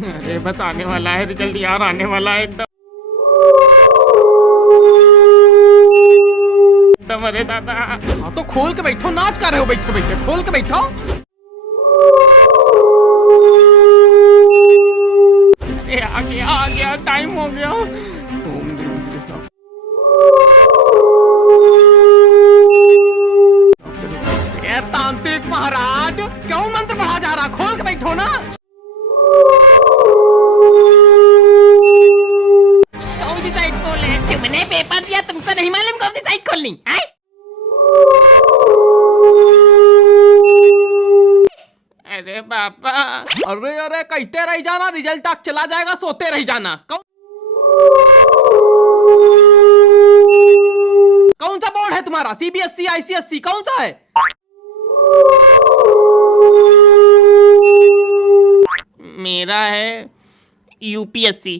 अरे बस आने वाला है रिजल्ट यार, आने वाला है एकदम एकदम। अरे दादा हाँ तो खोल के बैठो, नाच कर रहे हो बैठे बैठे, खोल के बैठो। अरे आ गया टाइम हो गया। ओम धीरे धीरे ये तांत्रिक महाराज क्यों मंत्र पढ़ा जा रहा, खोल के बैठो ना। कौन सी साइड खोले? तुमने पेपर दिया, तुमको नहीं मालूम कौन सी साइड खोलनी है? अरे पापा। अरे अरे कहते रह जाना, रिजल्ट तक चला जाएगा, सोते रह जाना। कौन सा बोर्ड है तुम्हारा, सीबीएसई आईसीएसई कौन सा है? मेरा है यूपीएससी।